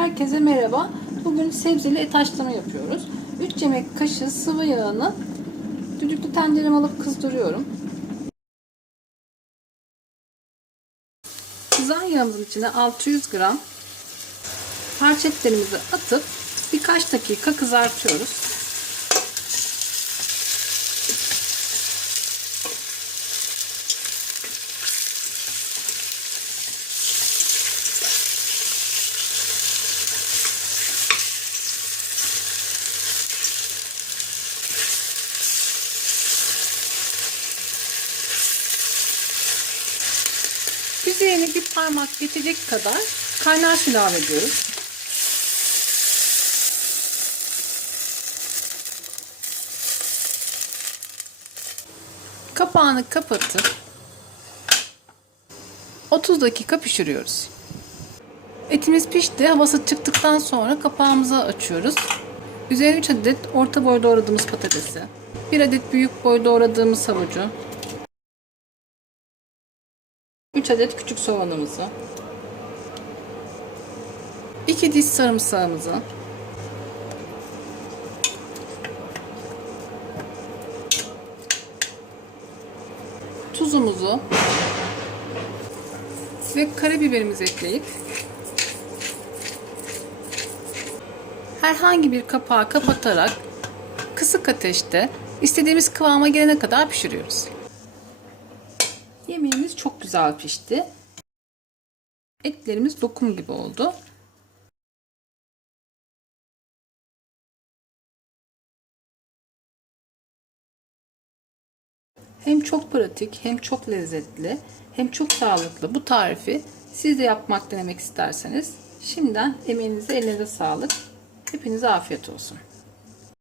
Herkese merhaba. Bugün sebzeli et haşlama yapıyoruz. 3 yemek kaşığı sıvı yağını düdüklü tencereme alıp kızdırıyorum. Kızan yağımızın içine 600 gram parça etlerimizi atıp birkaç dakika kızartıyoruz. Üzerine bir parmak geçecek kadar kaynar su ilave ediyoruz. Kapağını kapatıp 30 dakika pişiriyoruz. Etimiz pişti. Havası çıktıktan sonra kapağımızı açıyoruz. Üzerine 3 adet orta boy doğradığımız patatesi, 1 adet büyük boy doğradığımız havucu, 3 adet küçük soğanımızı, 2 diş sarımsağımızı, tuzumuzu ve karabiberimizi ekleyip herhangi bir kapağı kapatarak kısık ateşte istediğimiz kıvama gelene kadar pişiriyoruz. Yemeğimiz çok güzel pişti. Etlerimiz lokum gibi oldu. Hem çok pratik, hem çok lezzetli, hem çok sağlıklı bu tarifi siz de yapmak denemek isterseniz şimdiden emeğinize elinize sağlık. Hepinize afiyet olsun.